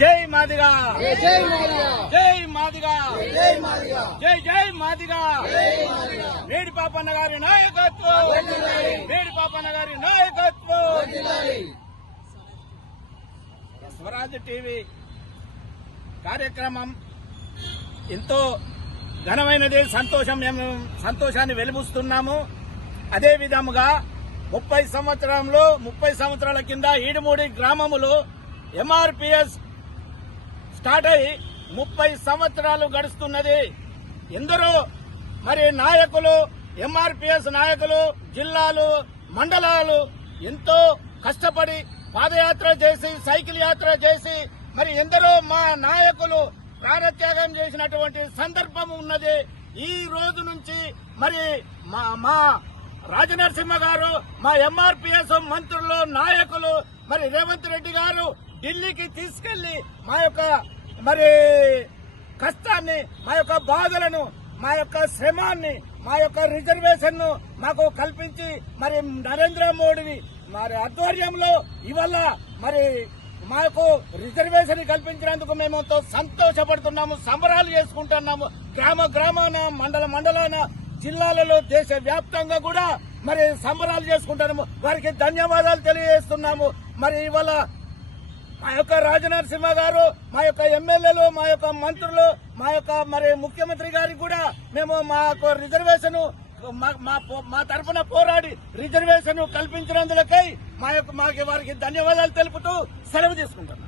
జై మాదిగా, జై మాదిగా, జై మాదిగా, జై మాదిగా, జై జై మాదిగా. వేడి పాపన్న గారి నాయకత్వం, వేడి పాపన్న గారి నాయకత్వం. స్వరాజ్ టీవీ కార్యక్రమం ఎంతో ఘనమైనది. మేము సంతోషాన్ని వెలిబుస్తున్నాము. అదే విధముగా 30 సంవత్సరాల కింద ఈడుమూడి గ్రామములో ఎంఆర్పీఎస్ స్టార్ట్ అయి 30 సంవత్సరాలు గడుస్తున్నది. ఎందరో మరి నాయకులు, ఎంఆర్పీఎస్ నాయకులు, జిల్లాలు, మండలాలు ఎంతో కష్టపడి పాదయాత్ర చేసి, సైకిల్ యాత్ర చేసి మరి ఎందరో మా నాయకులు ప్రాణత్యాగం చేసినటువంటి సందర్భం ఉన్నది. ఈ రోజు నుంచి మరి మా రాజనరసింహ గారు, మా ఎంఆర్పీఎస్ మంత్రులు, నాయకులు మరి రేవంత్ రెడ్డి గారు ఢిల్లీకి తీసుకెళ్లి మా యొక్క మరి కష్టాన్ని, మా యొక్క బాధలను, మా యొక్క శ్రమాన్ని, మా యొక్క రిజర్వేషన్ ను మాకు కల్పించి మరి నరేంద్ర మోడీ మరి ఆధ్వర్యంలో ఇవాళ మరి మాకు రిజర్వేషన్ కల్పించినందుకు మేము ఎంతో సంతోషపడుతున్నాము, సంబరాలు చేసుకుంటున్నాము. గ్రామాన, మండలాన, జిల్లాలలో, దేశ వ్యాప్తంగా కూడా మరి సంబరాలు చేసుకుంటున్నాము. వారికి ధన్యవాదాలు తెలియజేస్తున్నాము. మరి ఇవాళ మా యొక్క రాజనరసింహ గారు, మా యొక్క ఎమ్మెల్యేలు, మా యొక్క మంత్రులు, మా యొక్క మరి ముఖ్యమంత్రి గారికి కూడా మేము మా రిజర్వేషన్ మా తరఫున పోరాడి రిజర్వేషన్ కల్పించినందులకై వారికి ధన్యవాదాలు తెలుపుతూ సెలవు తీసుకుంటున్నాం.